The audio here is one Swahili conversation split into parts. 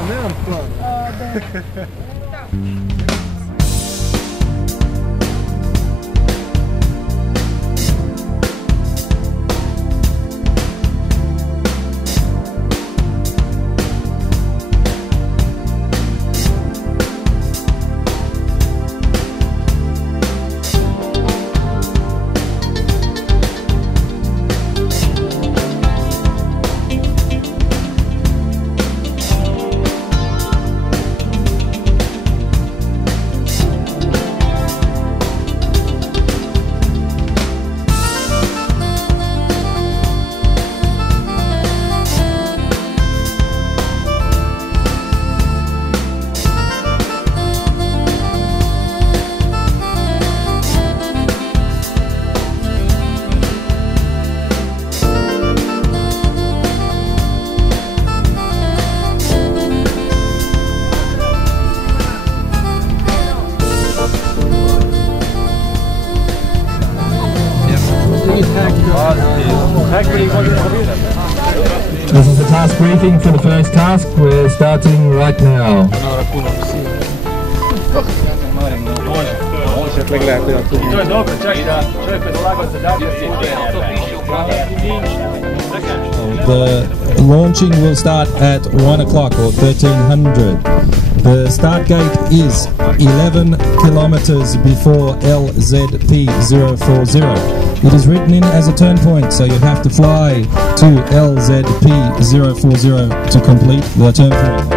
nemam plan. This is the task briefing for the first task. We're starting right now. The launching will start at 1 o'clock or 1300. The start gate is 11 kilometers before LZP040. It is written in as a turn point, so you have to fly to LZP040 to complete the turn point.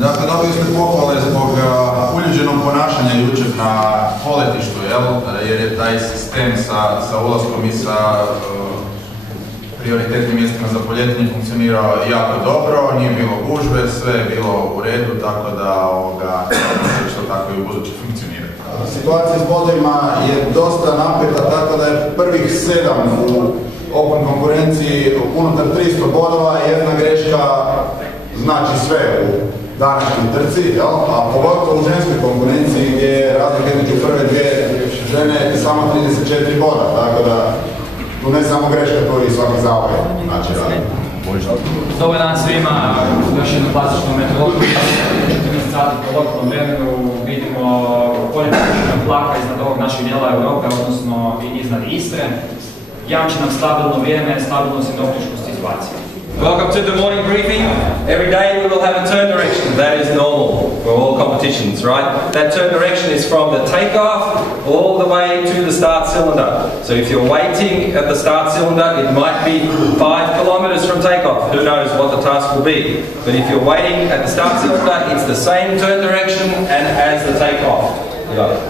Dakle, dobili ste pohvale zbog uljuđenog ponašanja jučer na poletištu, jer je taj sistem sa ulaskom i sa prioritetnim mjestima za poljetenje funkcionirao jako dobro, nije bilo gužve, sve je bilo u redu, tako da što tako i u buduće funkcionira. Situacija s bodovima je dosta napeta, tako da je prvih 7 u open konkurenciji unutar 300 bodova, jedna greška znači sve u današnjoj trci, a pogotovo u ženskoj konkurenciji gdje je razlika između prve dvije žene samo 34 boda, tako da tu ne samo greška, to i svaki zavoj. Znači, dobar dan svima, još jednu klasičnu meteorologiju, 14 sati po lokalnom vremenu, vidimo poljepšćena plaka iznad ovog našeg dijela Europe, odnosno iznad Istre. Jamči nam stabilno vrijeme, stabilnu sinoptičku situaciju. Welcome to the morning briefing. Every day we will have a turn direction. That is normal for all competitions, right? That turn direction is from the takeoff all the way to the start cylinder. So if you're waiting at the start cylinder, it might be 5 kilometers from takeoff. Who knows what the task will be? But if you're waiting at the start cylinder, it's the same turn direction and as the takeoff. You got it.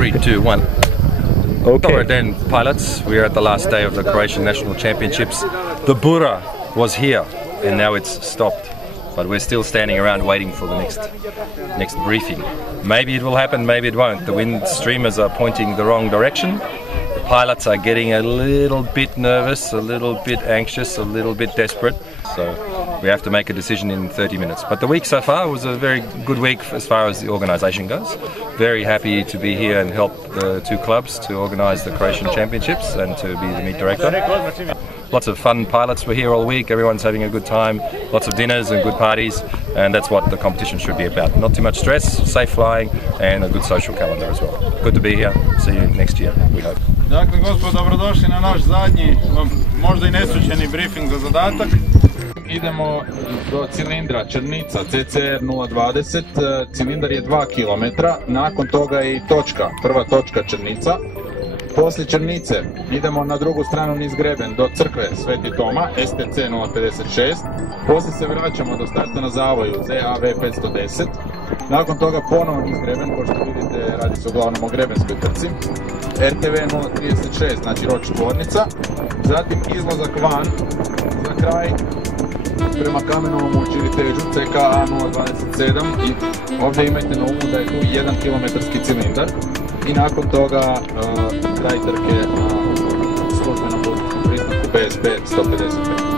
3, 2, 1. Okay. Dobar den, pilots. We are at the last day of the Croatian National Championships. The Bura was here and now it's stopped. But we're still standing around waiting for the next briefing. Maybe it will happen, maybe it won't. The wind streamers are pointing the wrong direction. The pilots are getting a little bit nervous, a little bit anxious, a little bit desperate. So we have to make a decision in 30 minutes. But the week so far was a very good week as far as the organisation goes. Very happy to be here and help the two clubs to organise the Croatian Championships and to be the meet director. Lots of fun pilots were here all week, everyone's having a good time, lots of dinners and good parties, and that's what the competition should be about. Not too much stress, safe flying and a good social calendar as well. Good to be here, see you next year, we hope. Dakle, gospodo, dobrodošli na naš zadnji, možda i neslučajni briefing za zadatak. Idemo do cilindra Črnica CCR 020, cilindar je 2 km, nakon toga je i točka, prva točka Črnica. Poslije Črnice idemo na drugu stranu niz greben do crkve Sveti Toma, STC 056. Poslije se vraćamo do starta na zavoju ZAV 510. Nakon toga ponovno niz greben, kao što vidite radi se uglavnom o grebenskoj trci. RTV 036, znači Roč tvornica. Zatim izlazak van, za kraj prema Kamenovom u Čiritežu CKA 027 i ovdje imajte na umu da je tu 1 kilometarski cilindar. I nakon toga kraj trke na službenom putničkom pristanku BSP 155.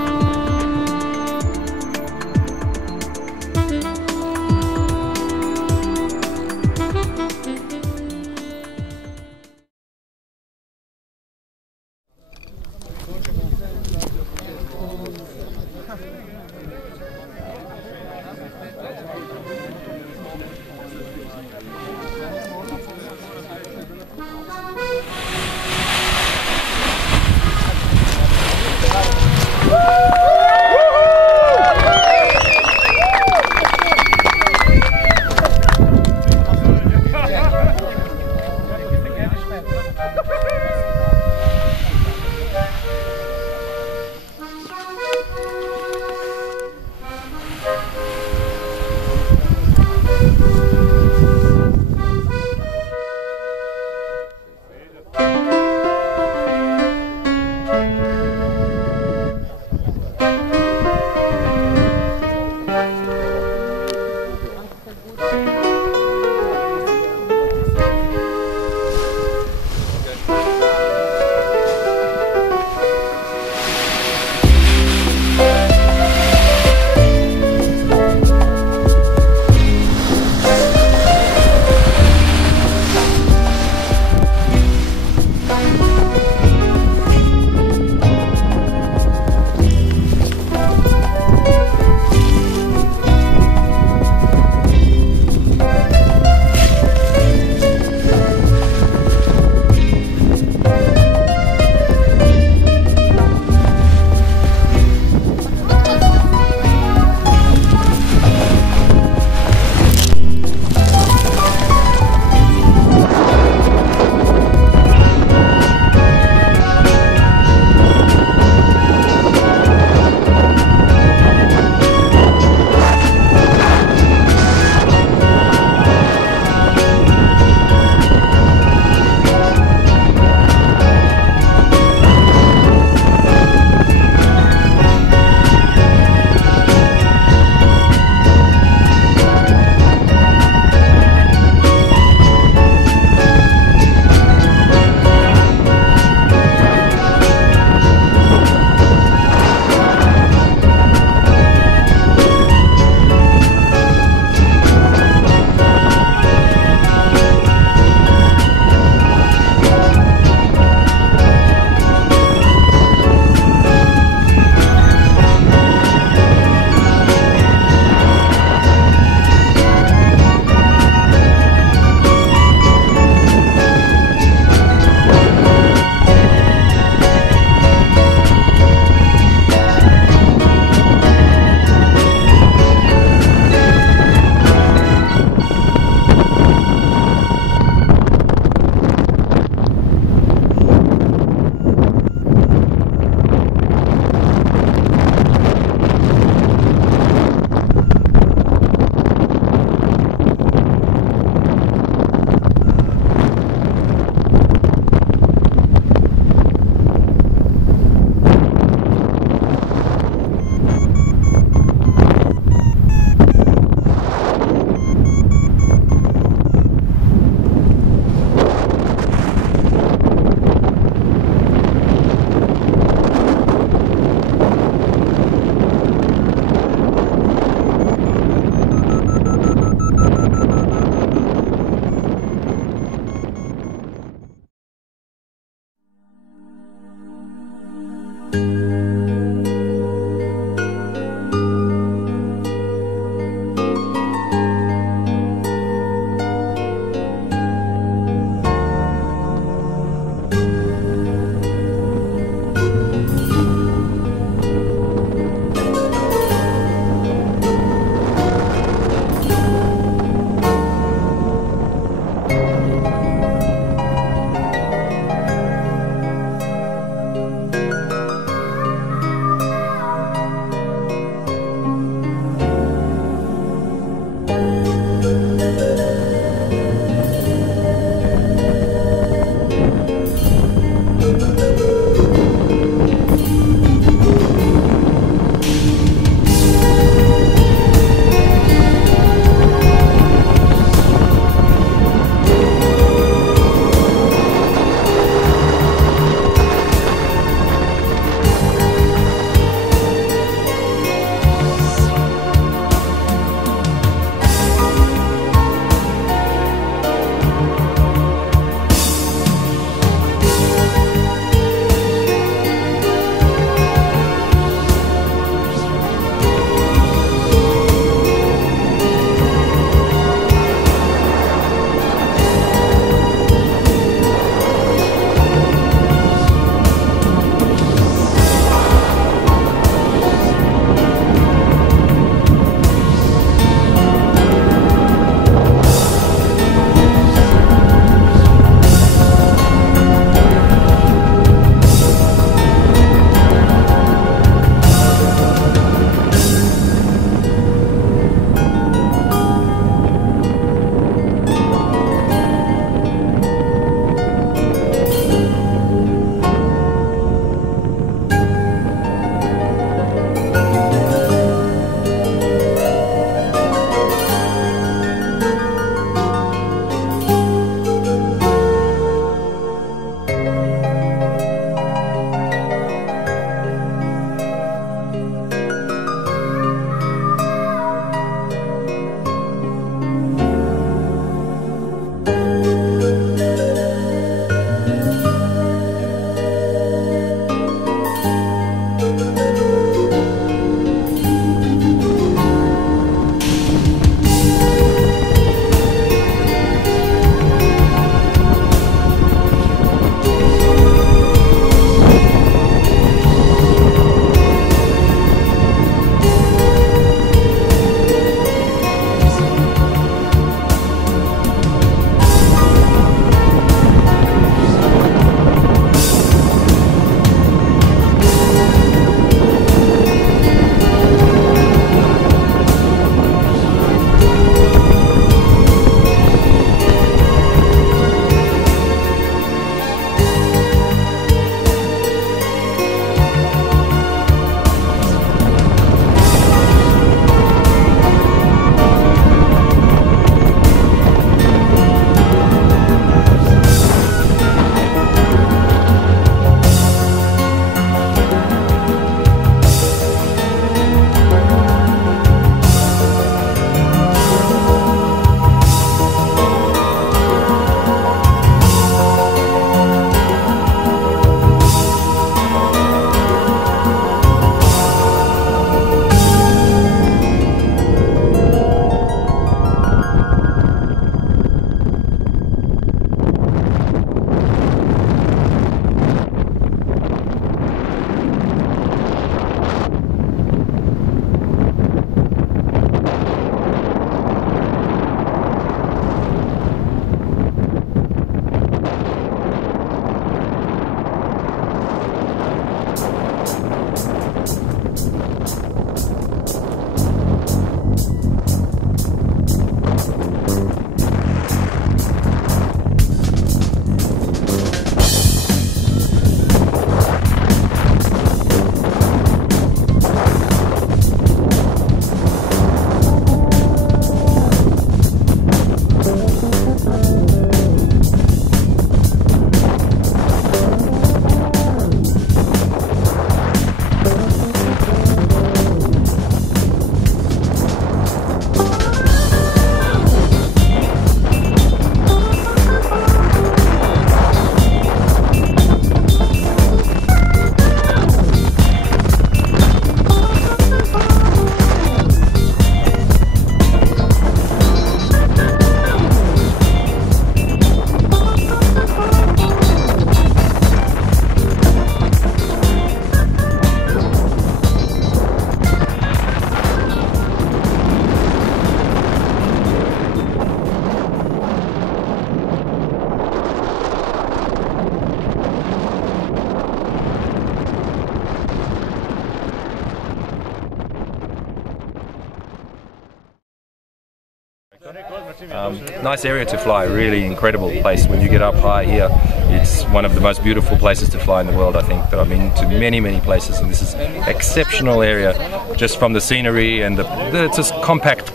Nice area to fly, really incredible place. When you get up high here, it's one of the most beautiful places to fly in the world, I think. But I've been to many places, and this is exceptional area just from the scenery, and it's a compact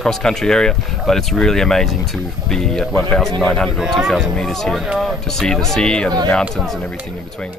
cross-country area, but it's really amazing to be at 1,900 or 2,000 meters here, to see the sea and the mountains and everything in between.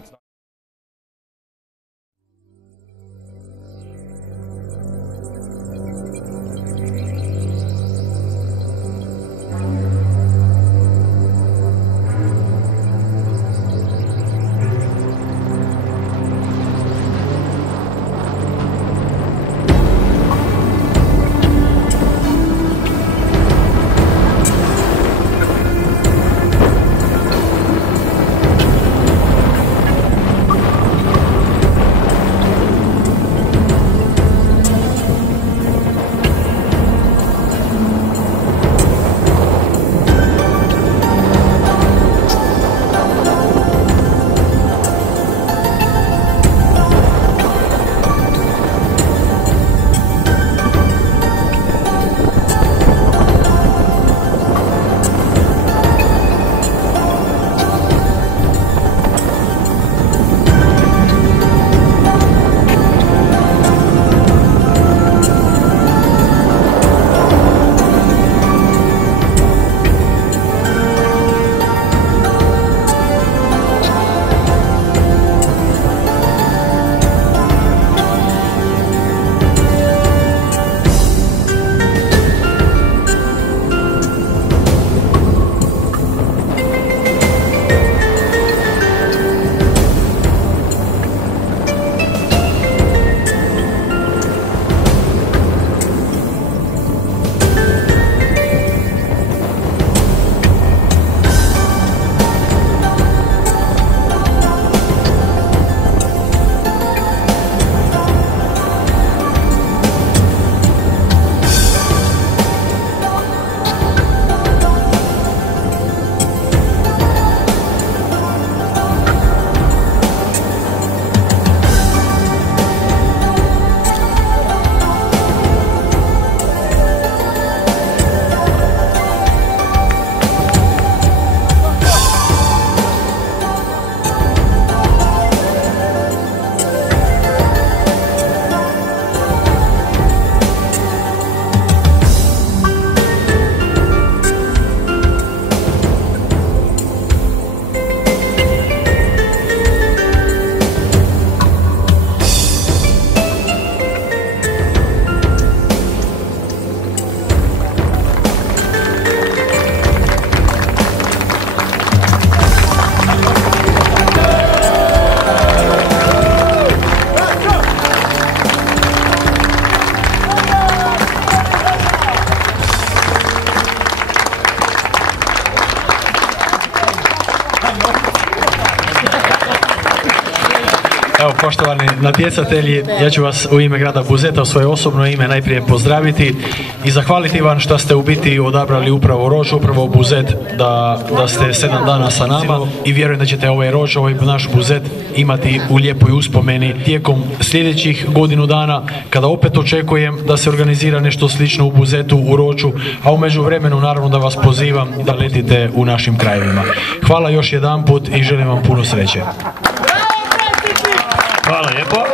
Evo, poštovani natjecatelji, ja ću vas u ime grada Buzeta, u svoje osobno ime najprije pozdraviti i zahvaliti vam što ste u biti odabrali upravo Roč, upravo Buzet, da ste 7 dana sa nama i vjerujem da ćete ovaj Roč, ovaj naš Buzet imati u lijepoj uspomeni tijekom sljedećih godinu dana, kada opet očekujem da se organizira nešto slično u Buzetu, u Roču, a u međuvremenu naravno da vas pozivam da letite u našim krajevima. Hvala još jedanput i želim vam puno sreće. Hvala lijepo.